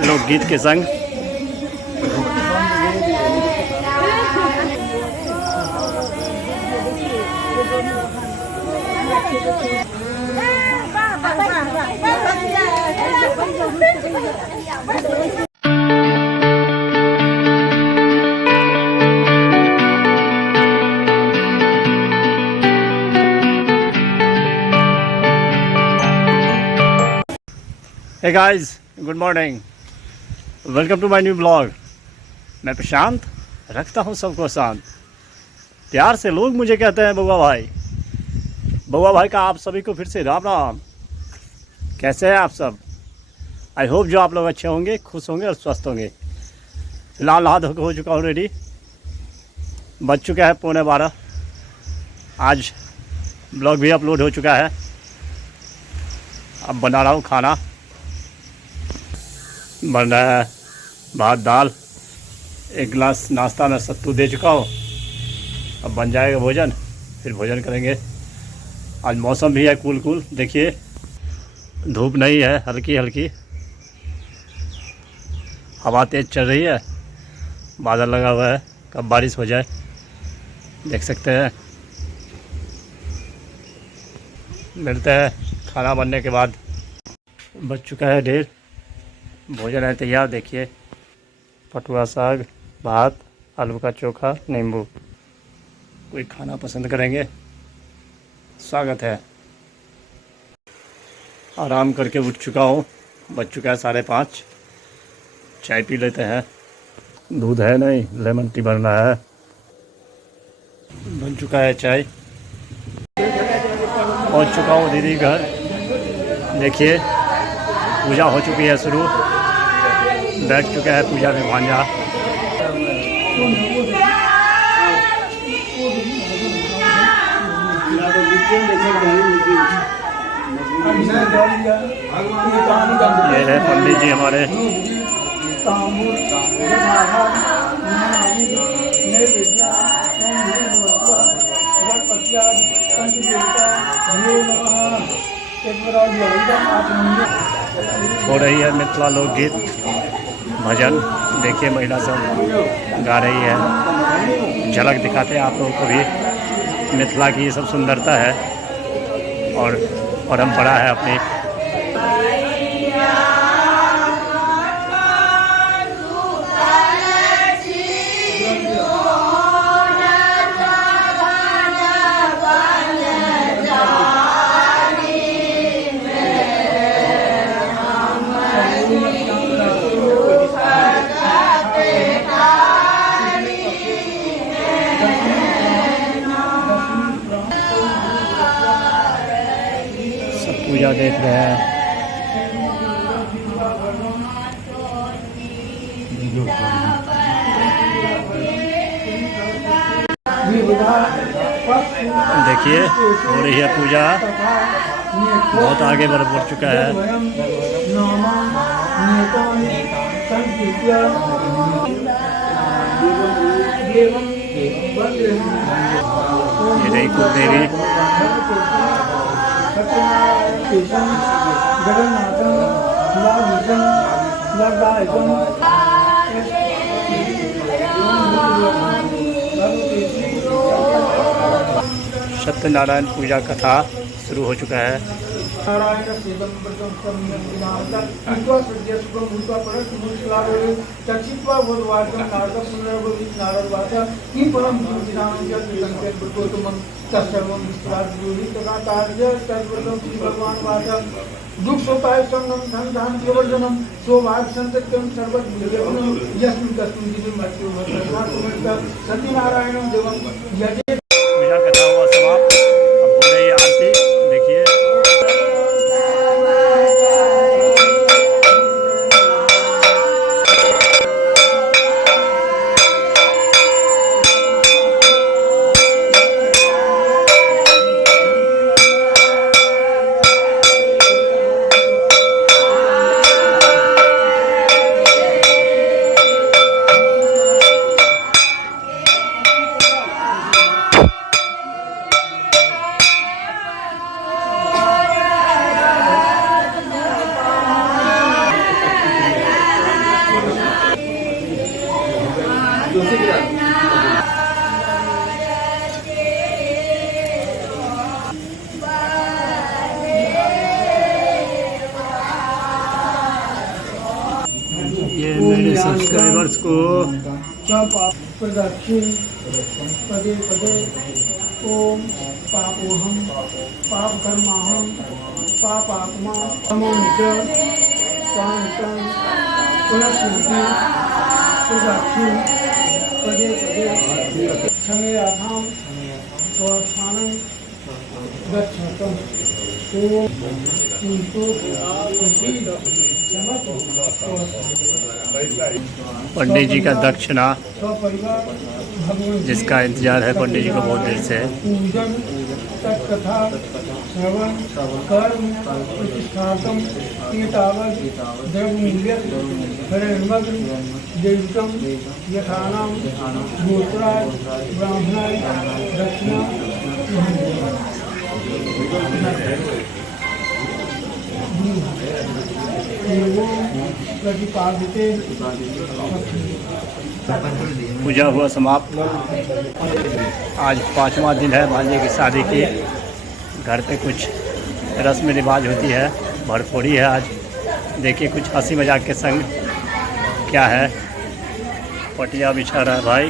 लोकगीत के संग। Hey guys, good morning, welcome to my new blog. मैं प्रशांत, रखता हूँ सबको शांत। प्यार से लोग मुझे कहते हैं बउआ भाई। बउआ भाई का आप सभी को फिर से राम राम। कैसे हैं आप सब? आई होप जो आप लोग अच्छे होंगे, खुश होंगे और स्वस्थ होंगे। फिलहाल नहा धो हो चुका हूँ रेडी। बज चुका है 11:15। आज ब्लॉग भी अपलोड हो चुका है। अब बना रहा हूँ खाना। बन रहा है भात दाल, एक गिलास नाश्ता में सत्तू दे चुका हूँ। अब बन जाएगा भोजन, फिर भोजन करेंगे। आज मौसम भी है कूल कूल, देखिए धूप नहीं है, हल्की हल्की हवा तेज़ चल रही है। बादल लगा हुआ है, कब बारिश हो जाए देख सकते हैं। मिलते हैं खाना बनने के बाद। बज चुका है 1:30, भोजन है तैयार। देखिए पटुआ साग, भात, आलू का चोखा, नींबू। कोई खाना पसंद करेंगे, स्वागत है। आराम करके उठ चुका हूँ, बज चुका है 5:30। चाय पी लेते हैं। दूध है नहीं, लेमन टी बनना है। बन चुका है चाय। पहुँच चुका हूँ दीदी घर। देखिए पूजा हो चुकी है शुरू। बैठ चुका है पूजा में भांजा। ये है पंडित जी हमारे। हो रही है मिथिला लोकगीत भजन। देखिए महिला सब गा रही है। झलक दिखाते हैं आप लोगों को भी मिथिला की ये सब सुंदरता है और परंपरा है अपनी। पूजा देख रहे हैं। देखिए हो रही है पूजा। बहुत आगे बढ़ चुका है। ये रही कुल देवी। सत्यनारायण पूजा कथा शुरू हो चुका है। दुख सोपाय संगम धन प्रवर्धनम सौभाग्य संतत्यम सर्वज्ञ यस्मिन् तस्मिन् दिवि मृत्यु सत्यनारायण देवम यजे। पूजा कथा हुआ समाप्त। अब हो रही है आरती। देखिए ये मेरे सब्सक्राइबर्स को प्रदक्षिण पदे पदे ओम पापोहम पाप कर्माहम पापात्मा तमों च कांतं पुनस्मृति प्रदक्षिण पदे पदे क्षमेयाथां स्वस्थानं गच्छतम् ओम किंतु प्रसीद समतो पंडित जी का दक्षिणा जिसका इंतजार है पंडित जी को बहुत देर से। पूजन तत्कथा श्रवण कर्म प्रतिष्ठातम एतावत् द्रव्यमूल्यं हरिर्मग्न जैविकं यथानां गोत्राय ब्राह्मणाय दक्षिणा प्रतिपादिते। पूजा हुआ समाप्त। आज 5वां दिन है भांजे की शादी की। घर पे कुछ रस्म रिवाज होती है, भरपूरी है आज। देखिए कुछ हंसी मजाक के संग क्या है। पटिया बिछा रहा है भाई।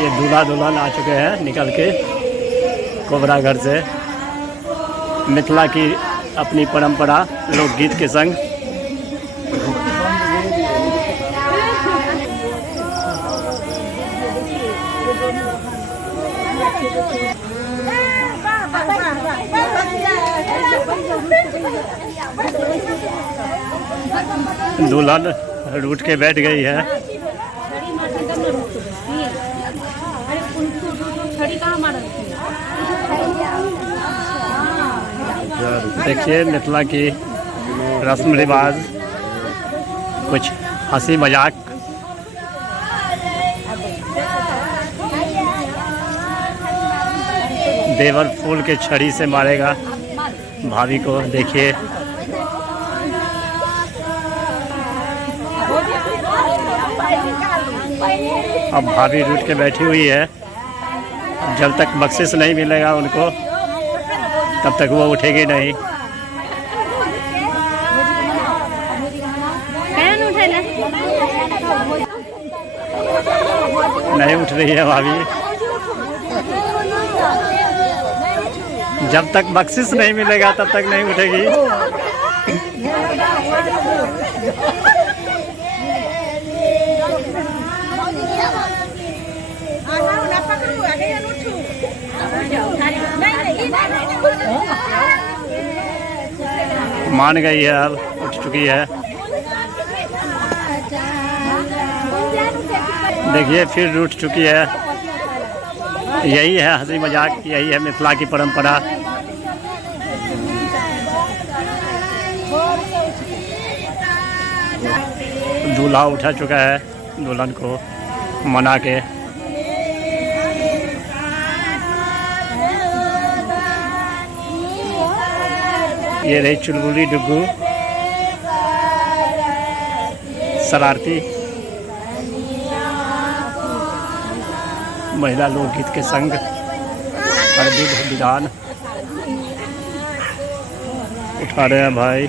ये दूल्हा दुल्हन आ चुके हैं निकल के कोबरा घर से। मिथिला की अपनी परंपरा लोकगीत के संग। दुल्हन रूठ के बैठ गई है। देखिए मिथिला की रस्म रिवाज, कुछ हंसी मजाक। देवर फूल के छड़ी से मारेगा भाभी को। देखिए अब भाभी रूठ के बैठी हुई है। जब तक बख्शिश नहीं मिलेगा उनको तब तक वो उठेगी नहीं। नहीं उठ रही है भाभी। जब तक बख्शिश नहीं मिलेगा तब तक नहीं उठेगी। मान गई है, अब उठ चुकी है। देखिए फिर रूठ चुकी है। यही है हंसी मजाक, यही है मिथिला की परंपरा। दूल्हा उठा चुका है दुल्हन को मना के। ये रही चुलबुली डुग्गू शरारती महिला लोकगीत के संग हरदीप विधान उठा रहे हैं भाई।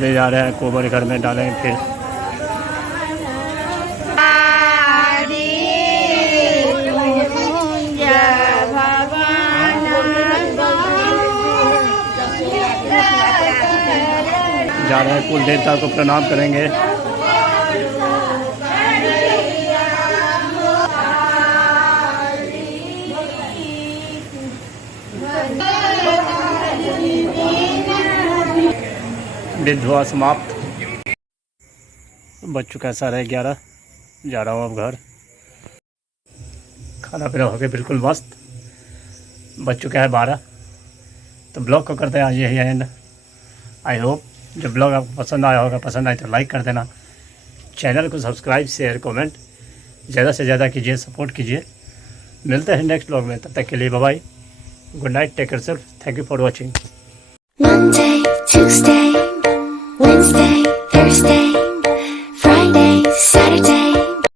ले जा रहे हैं कोबर घर में डालेंगे फिर। जा रहे हैं कुल देवता को प्रणाम करेंगे। दिन हुआ समाप्त। बज चुका है 11:30। जा रहा हूँ अब घर। खाना पीना हो गया बिल्कुल मस्त। बज चुका है 12। तो ब्लॉग को करते हैं आज यही एंड। आई होप जो ब्लॉग आपको पसंद आया होगा, पसंद आए तो लाइक कर देना। चैनल को सब्सक्राइब शेयर कमेंट ज़्यादा से ज़्यादा कीजिए, सपोर्ट कीजिए। मिलते हैं नेक्स्ट ब्लॉग में। तब तक के लिए bye bye, good night, take care self, thank you for watching. Monday, Tuesday, Wednesday, Thursday.